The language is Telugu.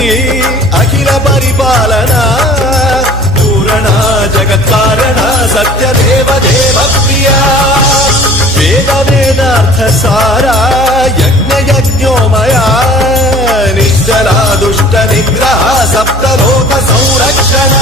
మూర్తి అఖిల పరిపాలన పూరణ జగత్కారణ సత్యదేవ దేవ ప్రియా వేద వేదార్థ సారా యజ్ఞ యజ్ఞోమయా నిశ్చలా దుష్ట నిగ్రహ సప్తలోక సంరక్షణ